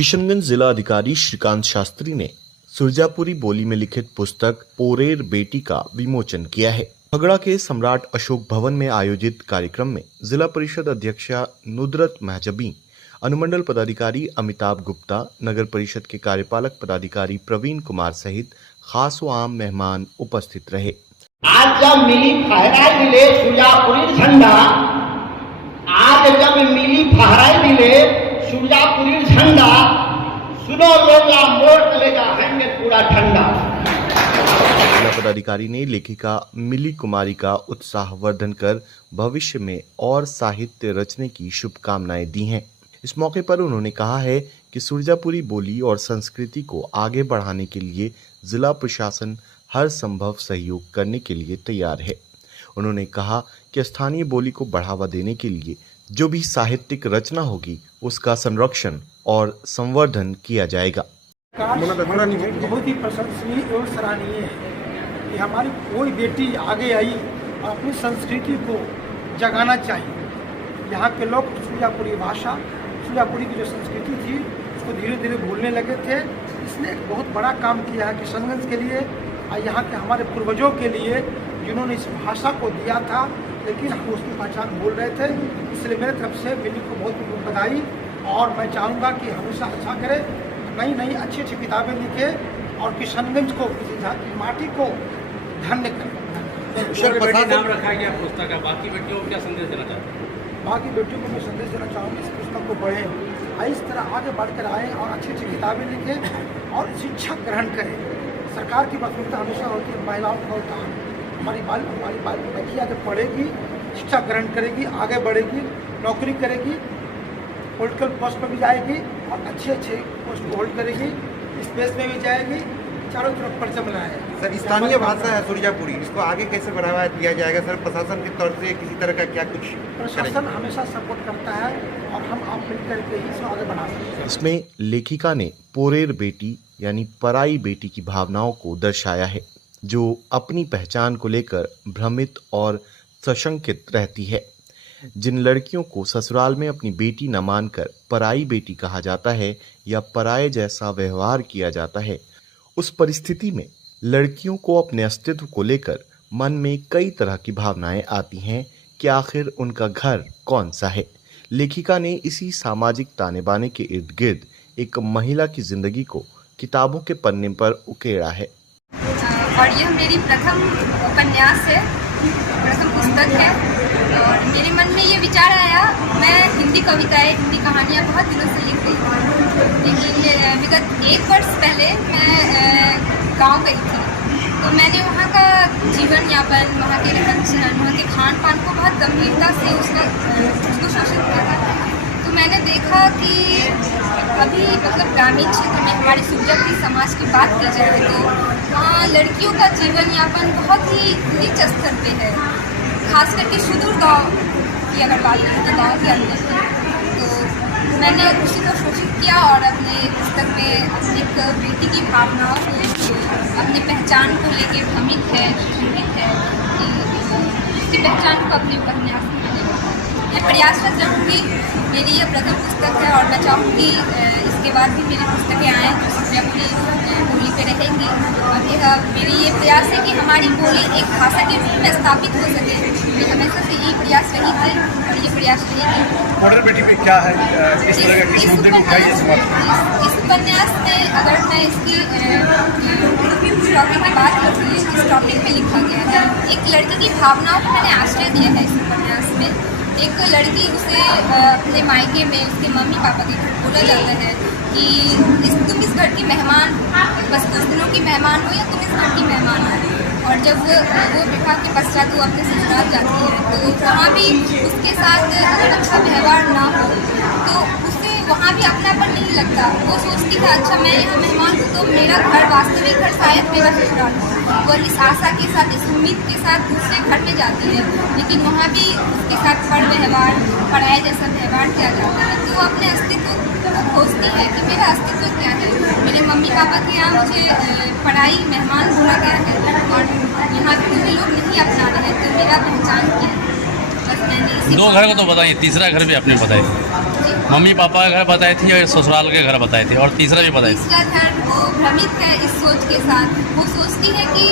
किशनगंज जिला अधिकारी श्रीकांत शास्त्री ने सुरजापुरी बोली में लिखित पुस्तक पोरेर बेटी का विमोचन किया है। भगड़ा के सम्राट अशोक भवन में आयोजित कार्यक्रम में जिला परिषद अध्यक्षा नुदरत महजबी, अनुमंडल पदाधिकारी अमिताभ गुप्ता, नगर परिषद के कार्यपालक पदाधिकारी प्रवीण कुमार सहित खास व आम मेहमान उपस्थित रहे। आज जब मिली फहराई दिले सुरजापुरी झंडा, आज जब मिली फहराई दिले सुरजापुरी झंडा, सुनो लोगा मोड़ चलेगा हैंगे पूरा ठंडा। जिला पदाधिकारी ने लेखिका मिली कुमारी का उत्साहवर्धन कर भविष्य में और साहित्य रचने की शुभकामनाएं दी हैं। इस मौके पर उन्होंने कहा है कि सुरजापुरी बोली और संस्कृति को आगे बढ़ाने के लिए जिला प्रशासन हर संभव सहयोग करने के लिए तैयार है। उन्होंने कहा कि स्थानीय बोली को बढ़ावा देने के लिए जो भी साहित्यिक रचना होगी उसका संरक्षण और संवर्धन किया जाएगा। बहुत ही प्रशंसनीय एवं सराहनीय है कि हमारी कोई बेटी आगे आई और अपनी संस्कृति को जगाना चाहिए। यहाँ के लोग सुरजापुरी भाषा, सुरजापुरी की जो संस्कृति थी उसको धीरे धीरे भूलने लगे थे। इसने एक बहुत बड़ा काम किया है किशनगंज के लिए और यहाँ के हमारे पूर्वजों के लिए, जिन्होंने इस भाषा को दिया था लेकिन हम उसकी पहचान भूल रहे थे। इसलिए मेरे तरफ से मिली को बहुत बहुत बधाई और मैं चाहूँगा कि हमेशा अच्छा करे, नई नई अच्छी अच्छी किताबें लिखे और किशनगंज को, किसी माटी को धन्य करे। नाम रखा गया पुस्तक का, बाकी बेटियों को क्या संदेश देना चाहते हैं? बाकी बेटियों को मैं संदेश देना चाहूँगी इस पुस्तक को पढ़ें, इस तरह आगे बढ़कर आएँ और अच्छी अच्छी किताबें लिखें और शिक्षा ग्रहण करें। सरकार की प्राथमिकता हमेशा होती है महिलाओं का उत्थान। हमारी बाल बच्चियाँ जब पढ़ेगी, शिक्षा ग्रहण करेगी, आगे बढ़ेगी, नौकरी करेगी, पॉलिटिकल पोस्ट पर भी जाएगी और अच्छे अच्छे पोस्ट होल्ड करेगी, स्पेस में भी जाएगी, चारों तरफ परचम लगाएगी। सर, स्थानीय भाषा है सुरजापुरी, इसको आगे कैसे बढ़ावा दिया जाएगा सर? प्रशासन के तौर से किसी तरह का क्या कुछ? प्रशासन हमेशा सपोर्ट करता है और हम आप मिलकर के ही इसको आगे बढ़ा सकते हैं। इसमें लेखिका ने पोरेर बेटी यानी पराई बेटी की भावनाओं को दर्शाया है, जो अपनी पहचान को लेकर भ्रमित और सशंकित रहती है। जिन लड़कियों को ससुराल में अपनी बेटी न मानकर पराई बेटी कहा जाता है या पराये जैसा व्यवहार किया जाता है, उस परिस्थिति में लड़कियों को अपने अस्तित्व को लेकर मन में कई तरह की भावनाएं आती हैं कि आखिर उनका घर कौन सा है। लेखिका ने इसी सामाजिक ताने बाने के इर्द गिर्द एक महिला की जिंदगी को किताबों के पन्ने पर उकेरा है। और यह मेरी प्रथम उपन्यास है, प्रथम पुस्तक है और मेरे मन में ये विचार आया, मैं हिंदी कविताएं, हिंदी कहानियाँ बहुत दिनों से लिख रही हूँ, लेकिन विगत 1 वर्ष पहले मैं गांव गई थी, तो मैंने वहाँ का जीवन यापन, वहाँ के रहन सहन, वहाँ के खान पान को बहुत गंभीरता से उसको शोषित किया था। तो मैंने देखा कि अभी मतलब ग्रामीण क्षेत्र में हमारी सुरजापुरी समाज की बात की जाए तो वहाँ लड़कियों का जीवन यापन बहुत ही नीच स्तर पे है, खास करके सुदूर गांव की अगर बात करें तो गाँव के अंदर। तो मैंने उसी को शोषित किया और अपने पुस्तक में अपनी एक बेटी की भावनाओं को लेकर, अपनी पहचान को लेकर भ्रमित है कि उसकी पहचान को अपने उपन्यास में मैं प्रयासरत रहूँगी। मेरी ये प्रथम पुस्तक है और मैं चाहूँगी इसके बाद भी मेरी पुस्तकें आएँ जो सुरजापुरी बोली पे रहेंगी और यह मेरी ये प्रयास है कि हमारी बोली एक भाषा के रूप में स्थापित हो सके। ये हमेशा से यही प्रयास रही थी और ये प्रयास रहेगी। पोरेर बेटी पे क्या है, किस तरह का, किस मुद्दे को उठाइए इस उपन्यास में अगर मैं इसकी टॉपिक की बात करूँ, इस टॉपिक में लिखा गया है एक लड़की की भावनाओं को मैंने आश्रय दिया है इस उपन्यास में। एक लड़की, उसे अपने मायके में उसके मम्मी पापा के घर बोला जाता है कि तुम इस घर की मेहमान, बस कुछ दिनों की मेहमान हो या तुम इस घर की मेहमान हो। और जब वो विवाह के पश्चात वो अपने ससुराल जाती है तो वहाँ भी उसके साथ अगर अच्छा व्यवहार ना हो तो उसे वहाँ भी अपनापन नहीं लगता। वो सोचती है अच्छा मैं यहाँ मेहमान हूँ तो मेरा घर, वास्तविक घर शायद मेरा ससुराल हो। वो इस आशा के साथ, इस उम्मीद के साथ दूसरे घर में जाती है, लेकिन वहाँ भी उसके साथ व्यवहार, पराया जैसा व्यवहार किया जाता है। तो वो अपने अस्तित्व को खोजती है कि मेरा अस्तित्व क्या है। मेरे मम्मी पापा के यहाँ मुझे पढ़ाई मेहमान बोला गया है और यहाँ दूसरे लोग नहीं अपना रहे, तो मेरा पहचान क्या है। बस मैंने 2 घर को तो बताइए, तीसरा घर भी आपने बताया। जी। मम्मी पापा का घर बताए थे और ससुराल के घर बताए थे, और तीसरा भी बताए थे? तीसरा घर वो भ्रमित है इस सोच के साथ, वो सोचती है कि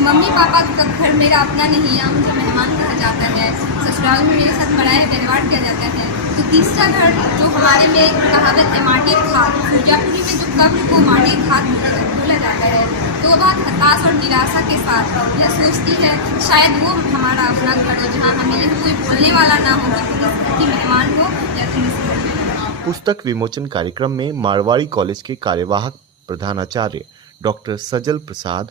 मम्मी पापा का घर मेरा अपना नहीं है, मुझे मेहमान कहा जाता है, ससुराल में मेरे साथ बड़ा व्यवहार किया जाता है। तो तीसरा घर जो हमारे में कहावत है माटी खाद, सुरजापुरी में जो कब्र को माटी खाद बोला जाता है, तो वो बहुत हताश और निराशा के साथ यह सोचती है शायद वो हमारा अपना घर हो जहाँ हमें यहाँ कोई बोलने वाला ना हो कि मेहमान हो या फिर। पुस्तक विमोचन कार्यक्रम में मारवाड़ी कॉलेज के कार्यवाहक प्रधानाचार्य डॉक्टर सजल प्रसाद,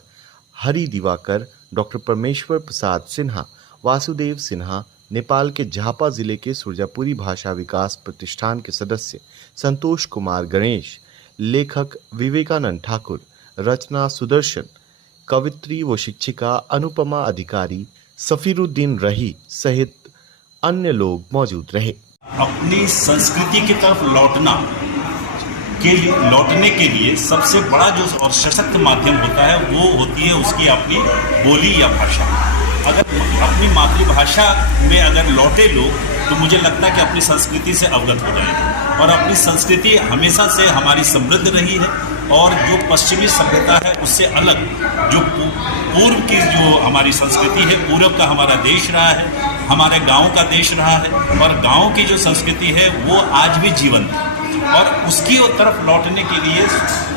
हरि दिवाकर, डॉक्टर परमेश्वर प्रसाद सिन्हा, वासुदेव सिन्हा, नेपाल के झापा जिले के सुरजापुरी भाषा विकास प्रतिष्ठान के सदस्य संतोष कुमार गणेश, लेखक विवेकानंद ठाकुर, रचना सुदर्शन, कवित्री व शिक्षिका अनुपमा अधिकारी, सफीरुद्दीन रही सहित अन्य लोग मौजूद रहे। अपनी संस्कृति की तरफ लौटने के लिए सबसे बड़ा जो और सशक्त माध्यम होता है वो होती है उसकी अपनी बोली या भाषा। अगर अपनी मातृभाषा में अगर लौटे लोग तो मुझे लगता है कि अपनी संस्कृति से अवगत हो जाएंगे, और अपनी संस्कृति हमेशा से हमारी समृद्ध रही है, और जो पश्चिमी सभ्यता है उससे अलग जो पूर्व की जो हमारी संस्कृति है, पूर्व का हमारा देश रहा है, हमारे गांव का देश रहा है, और गांव की जो संस्कृति है वो आज भी जीवंत है, और उसकी तरफ लौटने के लिए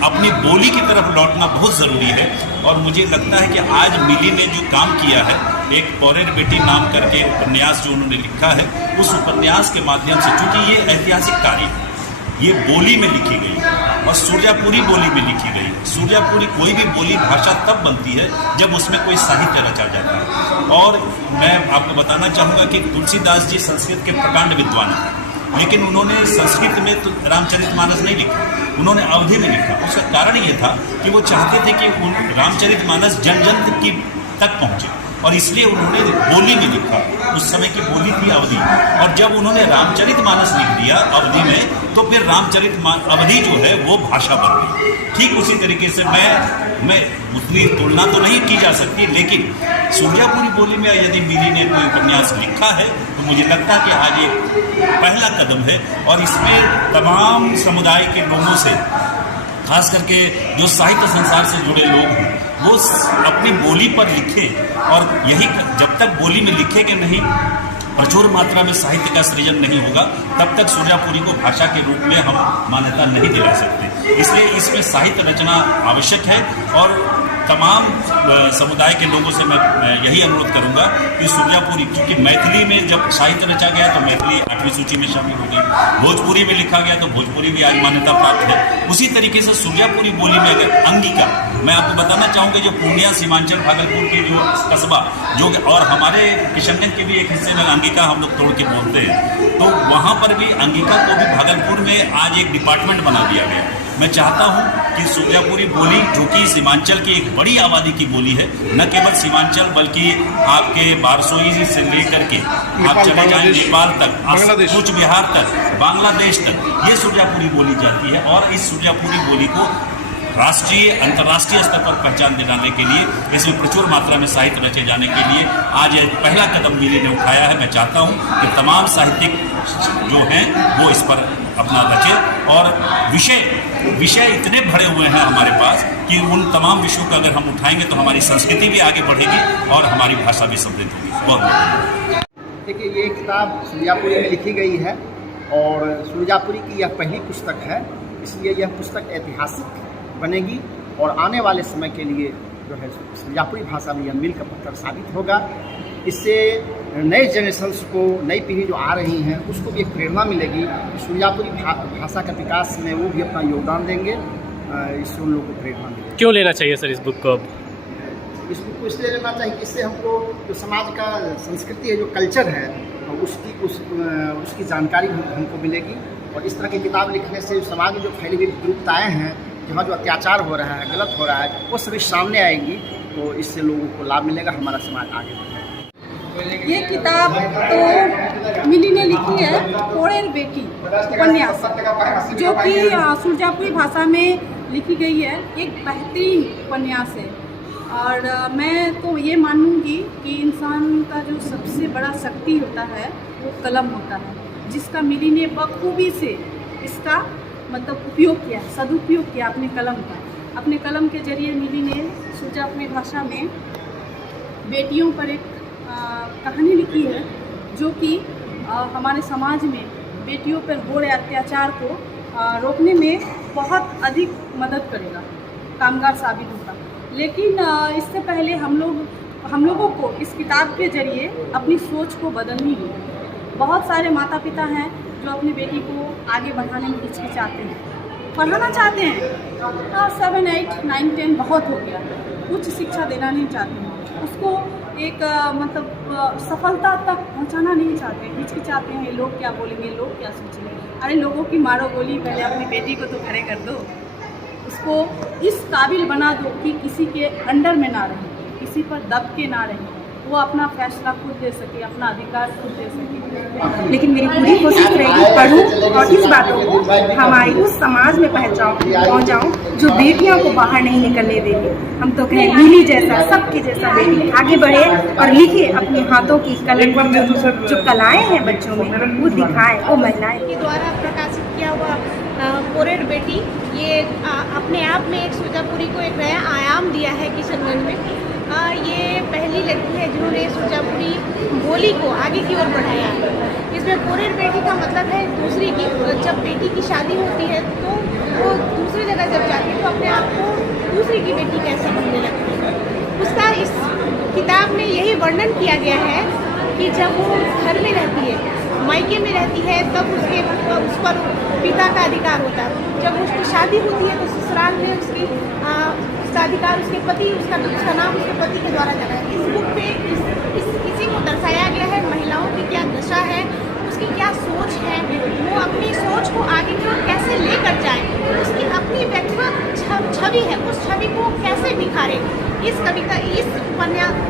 अपनी बोली की तरफ लौटना बहुत ज़रूरी है। और मुझे लगता है कि आज मिली ने जो काम किया है, एक पौरेर बेटी नाम करके उपन्यास जो उन्होंने लिखा है, उस उपन्यास के माध्यम से, चूँकि ये ऐतिहासिक कार्य है, ये बोली में लिखी गई और सुरजापुरी बोली में लिखी गई। सुरजापुरी कोई भी बोली भाषा तब बनती है जब उसमें कोई साहित्य रचा जाता है। और मैं आपको बताना चाहूँगा कि तुलसीदास जी संस्कृत के प्रकांड विद्वान हैं, लेकिन उन्होंने संस्कृत में तो रामचरितमानस नहीं लिखा, उन्होंने अवधि में लिखा। उसका कारण ये था कि वो चाहते थे कि रामचरितमानस जन जन तक पहुँचे, और इसलिए उन्होंने बोली में लिखा। उस समय की बोली थी अवधि, और जब उन्होंने रामचरितमानस लिख दिया अवधि में, तो फिर अवधि जो है वो भाषा बन गई। ठीक उसी तरीके से मैं उतनी तुलना तो नहीं की जा सकती, लेकिन सुरजापुरी बोली में यदि मिली ने कोई उपन्यास लिखा है तो मुझे लगता है कि आज एक पहला कदम है, और इसमें तमाम समुदाय के लोगों से, खास करके जो साहित्य संसार से जुड़े लोग हैं, वो अपनी बोली पर लिखें, और यही जब तक बोली में लिखेंगे नहीं, प्रचुर मात्रा में साहित्य का सृजन नहीं होगा, तब तक सुरजापुरी को भाषा के रूप में हम मान्यता नहीं दिला सकते। इसलिए इसमें साहित्य रचना आवश्यक है, और तमाम समुदाय के लोगों से मैं यही अनुरोध करूंगा कि सुरजापुरी, क्योंकि मैथिली में जब साहित्य रचा गया तो मैथिली 8वीं सूची में शामिल हो गई, भोजपुरी में लिखा गया तो भोजपुरी भी आज मान्यता प्राप्त है। उसी तरीके से सुरजापुरी बोली में अगर अंगिका, मैं आपको बताना चाहूँगा जो पूर्णिया सीमांचल भागलपुर की जो कस्बा, जो और हमारे किशनगंज के भी एक हिस्से में अंगिका हम लोग तोड़ के बोलते हैं, तो वहाँ पर भी अंगिका को भी भागलपुर में आज एक डिपार्टमेंट बना दिया गया। मैं चाहता हूं कि सुरजापुरी बोली, जो कि सीमांचल की एक बड़ी आबादी की बोली है, न केवल सीमांचल बल्कि आपके बारसोई से लेकर के आप चले जाएं नेपाल तक, कूच बिहार तक, बांग्लादेश तक, ये सुरजापुरी बोली जाती है। और इस सुरजापुरी बोली को राष्ट्रीय अंतर्राष्ट्रीय स्तर पर पहचान दिलाने के लिए, इसमें प्रचुर मात्रा में साहित्य रचे जाने के लिए आज पहला कदम मिली ने उठाया है। मैं चाहता हूं कि तमाम साहित्यिक जो हैं वो इस पर अपना रचे, और विषय इतने भरे हुए हैं हमारे पास कि उन तमाम विषयों को अगर हम उठाएंगे तो हमारी संस्कृति भी आगे बढ़ेगी और हमारी भाषा भी समृद्ध होगी। बहुत देखिए, ये किताब सुरजापुरी में लिखी गई है, और सुरजापुरी की यह पहली पुस्तक है, इसलिए यह पुस्तक ऐतिहासिक बनेगी, और आने वाले समय के लिए जो है सुरजापुरी भाषा में यह मील का पत्थर साबित होगा। इससे नए जनरेशन्स को, नई पीढ़ी जो आ रही हैं, उसको भी एक प्रेरणा मिलेगी कि सुरजापुरी भाषा का विकास में वो भी अपना योगदान देंगे, इससे उन लोगों को प्रेरणा मिलेगी। क्यों लेना चाहिए सर इस बुक को? इस बुक को इसलिए लेना चाहिए कि इससे हमको जो समाज का संस्कृति है, जो कल्चर है, उसकी जानकारी हमको मिलेगी, और इस तरह की किताब लिखने से समाज में जो फैली हुई विद्रूपताएँ हैं, जहाँ जो अत्याचार हो रहा है, गलत हो रहा है, वो सभी सामने आएंगी, तो इससे लोगों को लाभ मिलेगा, हमारा समाज आगे बढ़ेगा। ये किताब तो मिली ने लिखी है, पौरेर बेटी उपन्यास, जो कि सुरजापुरी भाषा में लिखी गई है। एक बेहतरीन उपन्यास है, और मैं तो ये मानूंगी कि इंसान का जो सबसे बड़ा शक्ति होता है वो कलम होता है। जिसका मिली ने बखूबी से इसका मतलब उपयोग किया, सदुपयोग किया अपने कलम का। अपने कलम के जरिए मिली ने सुरजापुरी भाषा में बेटियों पर एक कहानी लिखी है, जो कि हमारे समाज में बेटियों पर हो रहे अत्याचार को रोकने में बहुत अधिक मदद करेगा, कामगार साबित होगा। लेकिन इससे पहले हम लोगों को इस किताब के जरिए अपनी सोच को बदलनी होगी। बहुत सारे माता पिता हैं जो अपनी बेटी को आगे बढ़ाने में हिचकिचाते हैं, पढ़ाना चाहते हैं, 7, 8, 9, 10 बहुत हो गया, उच्च शिक्षा देना नहीं चाहते हैं, उसको एक मतलब सफलता तक पहुंचाना नहीं चाहते, हिचकिचाते हैं, लोग क्या बोलेंगे, लोग क्या सोचेंगे। अरे लोगों की मारो गोली, पहले अपनी बेटी को तो खड़े कर दो, उसको इस काबिल बना दो कि किसी के अंडर में ना रहे, किसी पर दब के ना रहे, वो अपना फैसला खुद ले सके, अपना अधिकार खुद ले सके। लेकिन मेरी पूरी कोशिश रहेगी पढ़ूं और इस बातों को हमारी उस समाज में पहुंचाऊं जो बेटियों को बाहर नहीं निकलने देगी। हम तो कहें मिली जैसा, सबके जैसा बेटी आगे बढ़े और लिखे, अपने हाथों की कलम जो कलाएं हैं बच्चों में वो दिखाएं, वो महिलाएं के द्वारा प्रकाशित किया हुआ पोरेर बेटी, ये अपने आप में एक सुरजापुरी को एक नया आयाम दिया है किशनगंज में। ये पहली लड़की है जिन्होंने सुरजापुरी बोली को आगे की ओर बढ़ाया है। इसमें पोरेर बेटी का मतलब है दूसरी की, जब बेटी की शादी होती है तो वो दूसरी जगह जब जाती है तो अपने आप को दूसरी की बेटी कैसे बनने लगती है। उसका इस किताब में यही वर्णन किया गया है कि जब वो घर में रहती है, मायके में रहती है, तब उस पर पिता का अधिकार होता है। जब उसकी शादी होती है तो ससुराल में उसका अधिकार उसके पति, उसका नाम उसके पति के द्वारा चला है। इस बुक पे इसी को दर्शाया गया है, महिलाओं की क्या दशा है, उसकी क्या सोच है, वो अपनी सोच को आगे की ओर कैसे लेकर जाए, उसकी अपनी व्यक्तिगत छवि है, उस छवि को कैसे निखारे। इस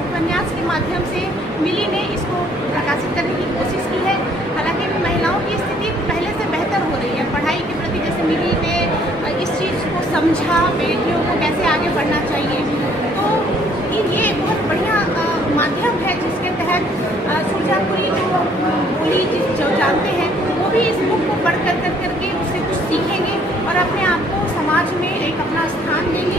उपन्यास के माध्यम से मिली ने इसको प्रकाशित करने की कोशिश की है। हालांकि महिलाओं की स्थिति पहले से बेहतर हो रही है पढ़ाई के प्रति, जैसे मिली ने इस चीज़ को समझा, बेटियों को कैसे आगे बढ़ना चाहिए। तो ये बहुत बढ़िया माध्यम है जिसके तहत सुरजापुरी जो बोली जो जानते हैं वो भी इस बुक को पढ़ करके उससे कुछ सीखेंगे और अपने आप को समाज में एक अपना स्थान देंगे।